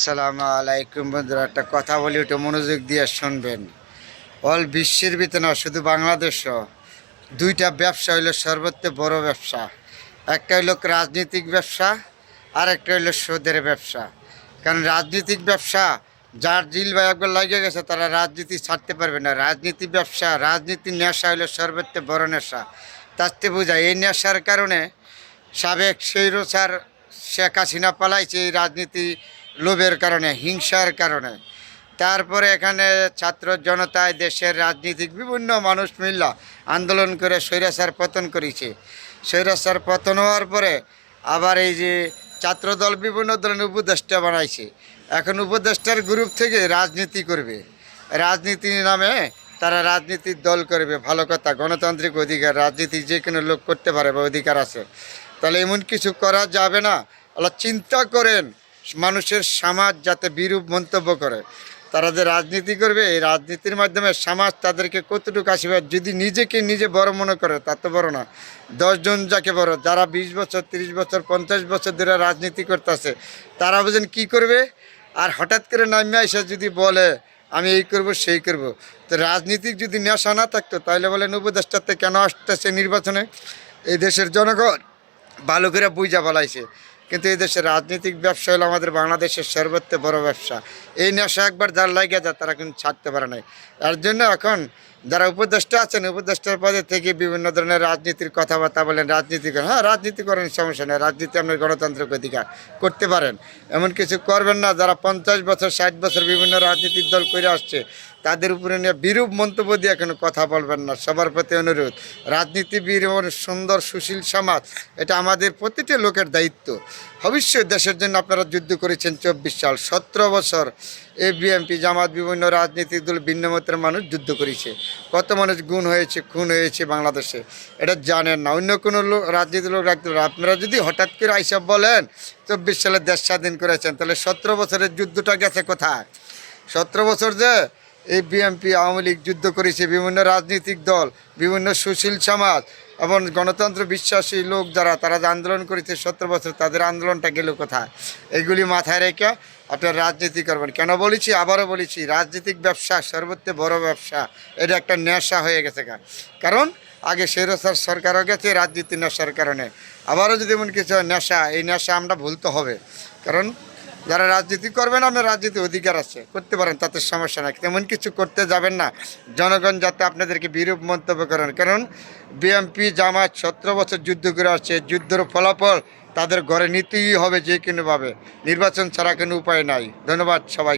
আসসালামু আলাইকুম বন্ধুরা, একটা কথা বলি ওটা মনোযোগ দিয়ে শুনবেন। অল বিশ্বের ভিতরে না, শুধু বাংলাদেশও দুইটা ব্যবসা হইল সর্বত্র বড় ব্যবসা। একটা হইল রাজনৈতিক ব্যবসা আর একটা হইল সুদের ব্যবসা। কারণ রাজনৈতিক ব্যবসা, যার জিল বা একবার লাগে গেছে, তারা রাজনীতি ছাড়তে পারবে না। রাজনীতি ব্যবসা রাজনীতি নেশা হইল সর্বত্র বড় নেশা। তাতে বোঝায় এই নেশার কারণে সাবেক স্বৈরচার শেখ হাসিনা পালাইছে এই রাজনীতি লোভের কারণে, হিংসার কারণে। তারপরে এখানে ছাত্র জনতায় দেশের রাজনীতিক বিভিন্ন মানুষ মিল্লা আন্দোলন করে স্বৈরাচার পতন করেছে। স্বৈরাচার পতন হওয়ার পরে আবার এই যে ছাত্রদল বিভিন্ন ধরনের উপদেষ্টা বানাইছে। এখন উপদেষ্টার গ্রুপ থেকে রাজনীতি করবে। রাজনীতি নামে তারা রাজনীতির দল করবে, ভালো কথা। গণতান্ত্রিক অধিকার, রাজনীতি যে কোনো লোক করতে পারে বা অধিকার আছে। তাহলে এমন কিছু করা যাবে না। চিন্তা করেন মানুষের সমাজ যাতে বিরূপ মন্তব্য করে, তারা যে রাজনীতি করবে, এই রাজনীতির মাধ্যমে সমাজ তাদেরকে কতটুকু আসবে? যদি নিজেকে নিজে বড় মনে করে, তা তো বড় না। দশজন যাকে বড়, যারা বিশ বছর, তিরিশ বছর, পঞ্চাশ বছর ধরে রাজনীতি করতেছে, তারা বুঝেন কি করবে? আর হঠাৎ করে নামে এসে যদি বলে, আমি এই করব, সেই করব। তো রাজনীতিক যদি নেশা না থাকতো, তাহলে বলেন উপদেষ্টাতে কেন আসতেছে নির্বাচনে? এই দেশের জনগণ ভালো করে বুঝা বলাইছে। কিন্তু এই দেশের রাজনৈতিক ব্যবসা হলো আমাদের বাংলাদেশের সর্বত্র বড় ব্যবসা। এই নেশা একবার যার লাগিয়ে যায়, তারা কিন্তু ছাড়তে পারে নাই। এর জন্য এখন যারা উপদেষ্টা আছেন, উপদেষ্টার পদে থেকে বিভিন্ন ধরনের রাজনীতির কথাবার্তা বলেন, রাজনীতি করেন। হ্যাঁ রাজনীতি করেন, সমস্যা নেই। রাজনীতি আপনার গণতান্ত্রিক অধিকার করতে পারেন। এমন কিছু করবেন না। যারা পঞ্চাশ বছর, ষাট বছর বিভিন্ন রাজনীতির দল করে আসছে, তাদের উপরে নিয়ে বিরূপ মন্তব্য দিয়ে কোনো কথা বলবেন না। সবার প্রতি অনুরোধ, রাজনীতিবিদ এবং সুন্দর সুশীল সমাজ, এটা আমাদের প্রতিটি লোকের দায়িত্ব। অবশ্যই দেশের জন্য আপনারা যুদ্ধ করেছেন চব্বিশ সাল। সতেরো বছর এ বিএমপি জামাত, বিভিন্ন রাজনীতিক দল, ভিন্ন মতের মানুষ যুদ্ধ করেছে। কত মানুষ গুণ হয়েছে, খুন হয়েছে বাংলাদেশে, এটা জানেন না। অন্য কোনো লোক, রাজনীতি লোক রাখতে আপনারা যদি হঠাৎ করে আইসব বলেন, চব্বিশ সালে দেশ স্বাধীন করেছেন, তাহলে সতেরো বছরের যুদ্ধটা গেছে কোথায়? সতেরো বছর যে এই বিএমপি আওয়ামী লীগ যুদ্ধ করেছে বিভিন্ন রাজনৈতিক দল, বিভিন্ন সুশীল সমাজ এবং গণতন্ত্র বিশ্বাসী লোক যারা, তারা যে আন্দোলন করেছে সত্তর বছর, তাদের আন্দোলনটা গেল কোথায়? এগুলি মাথায় রেখে আপনার রাজনীতি করবেন। কেন বলেছি? আবারও বলেছি, রাজনৈতিক ব্যবসা সর্বত্র বড় ব্যবসা। এটা একটা নেশা হয়ে গেছে। কারণ আগে সেরসার সরকারও গেছে রাজনীতি নেশার কারণে। আবারও যদি এমন কিছু নেশা, এই নেশা আমরা ভুলতে হবে। কারণ যারা রাজনীতি করবেন, আপনার রাজনীতি অধিকার আছে। করতে পারেন, তাতে সমস্যা নাই। তেমন কিছু করতে যাবেন না। জনগণ যাতে আপনাদেরকে বিরূপ মন্তব্য করেন। কারণ বিএমপি জামাত সতেরো বছর যুদ্ধ করে আসছে। যুদ্ধের ফলাফল তাদের ঘরে নিতেই হবে যে কোনোভাবে নির্বাচন ছাড়া কোনো উপায় নাই। ধন্যবাদ সবাই